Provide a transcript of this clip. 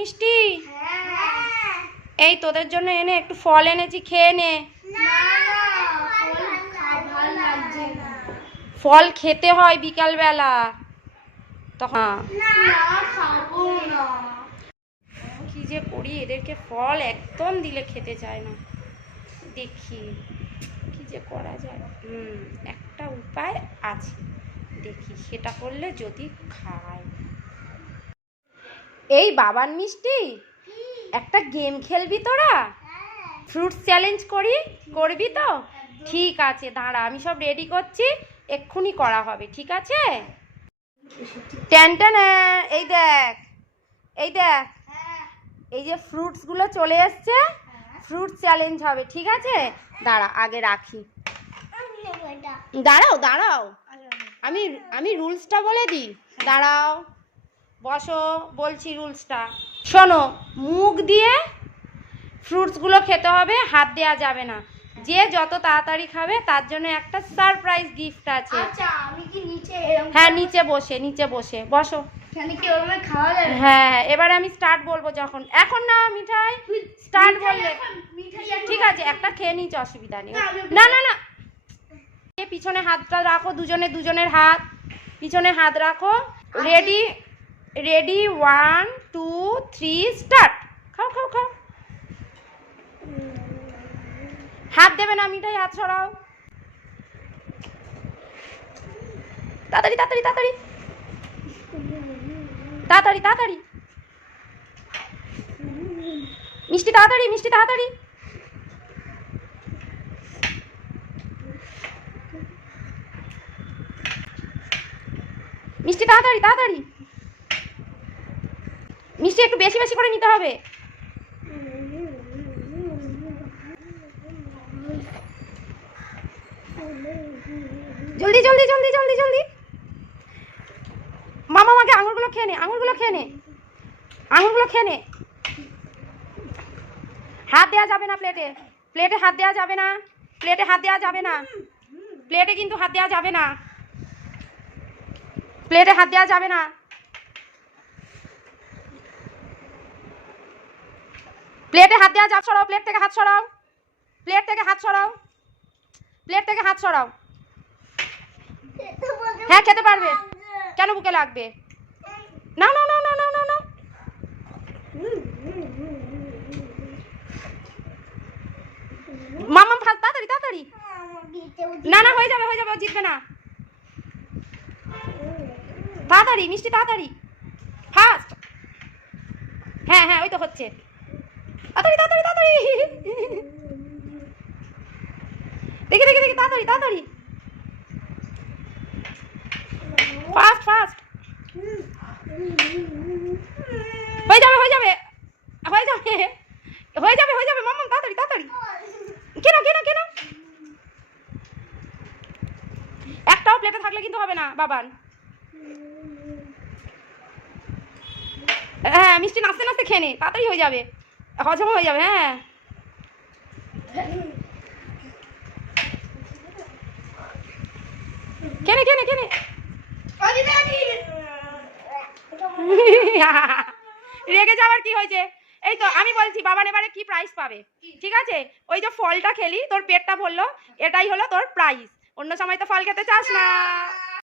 মিষ্টি? এই তোদের জন্য এনে একটু ফল এনেছি খেয়ে নে। ফল খেতে হয় বিকালবেলা। তখন কি যে করি এদেরকে ফল একদম দিলে খেতে চায় না। দেখি কি যে করা যায়। হুম একটা উপায় আছে। দেখি সেটা করলে যদি খায়। এই বাবার মিষ্টি? একটা গেম খেলবি তোরা? ফ্রুটস চ্যালেঞ্জ করি, করবি তো? ঠিক আছে, দাঁড়া, আমি সব রেডি করছি, এক্ষুনি করা হবে, ঠিক আছে? ট্যান এই দেখ এই দেখ, এই যে ফ্রুটসগুলো চলে এসছে ফ্রুট চ্যালেঞ্জ হবে, ঠিক আছে? দাঁড়া, আগে রাখি। দাঁড়াও দাঁড়াও, আমি আমি রুলসটা বলে দিই, দাঁড়াও। বসো বলছি রুলসটা। শোনো মুখ দিয়ে ফ্রুটসগুলো খেতে হবে হাত দেওয়া যাবে না। যে যত তাড়াতাড়ি খাবে তার জন্য একটা সারপ্রাইজ গিফট আছে। আচ্ছা হ্যাঁ নিচে বসে নিচে বসে বসো। যাবে? হ্যাঁ এবার আমি স্টার্ট বলব যখন। এখন না মিঠাই স্টার্ট বললে। ঠিক আছে একটা খেয়ে নিচ অসুবিধা নেই। না না না পিছনে হাতটা রাখো দুজনে দুজনের হাত। পিছনে হাত রাখো। Ready ready one two three start খাও খাও খাও। হাত দেবে না মিঠাই, হাত সরাও। তাড়াতাড়ি তাড়াতাড়ি তাড়াতাড়ি। তাড়াতাড়ি তাড়াতাড়ি। মিষ্টি তাড়াতাড়ি মিষ্টি তাড়াতাড়ি। মিষ্টি, তাড়াতাড়ি তাড়াতাড়ি। মিষ্টি একটু বেশি বেশি করে নিতে হবে। জলদি জলদি জলদি জলদি জলদি। মামা আমাকে আঙুরগুলো খেয়ে নে, আঙুরগুলো খেয়ে নে। আঙুরগুলো খেয়ে নে। হাত দেওয়া যাবে না প্লেটে প্লেটে হাত দেওয়া যাবে না। প্লেটে হাত দেওয়া যাবে না। প্লেটে কিন্তু হাত দেওয়া যাবে না। প্লেটে হাত দেওয়া যাবে না। প্লেটে হাত দেওয়া যাবে সরাও প্লেট থেকে হাত সরাও। প্লেট থেকে হাত সরাও। প্লেট থেকে হাত সরাও। হ্যাঁ খেতে পারবে। কেন বুকে লাগবে? না না না না না না না মামা, ফাল তাড়াতাড়ি তাড়াতাড়ি। না না, হয়ে যাবে হয়ে যাবে জিতবে না। তাড়াতাড়ি, মিষ্টি, তাড়াতাড়ি। ফাস্ট হ্যাঁ হ্যাঁ ওই তো হচ্ছে। তাড়াতাড়ি তাড়াতাড়ি দেখি দেখি দেখি, তাড়াতাড়ি তাড়াতাড়ি। ফাস্ট ফাস্ট হয়ে যাবে হয়ে যাবে। হয়ে যাবে। হয়ে যাবে হয়ে যাবে তাড়াতাড়ি তাড়াতাড়ি। কেন কেন কেন? একটাও প্লেটে থাকলে কিন্তু হবে না, বাবান। হ্যাঁ মিষ্টি নাচতে নাচতে খেয়ে নে, তাড়াতাড়ি হয়ে যাবে। হজম হয়ে। যাবে হ্যাঁ কেনে কেনে কেনে? রেগে যাওয়ার কি হয়েছে? এই তো, আমি বলছি বাবান এবারে কি প্রাইস পাবে? ঠিক আছে? ওই যে ফলটা খেলি, তোর পেটটা ভরলো, এটাই হলো তোর প্রাইস অন্য সময় তো ফল খেতে চাস না।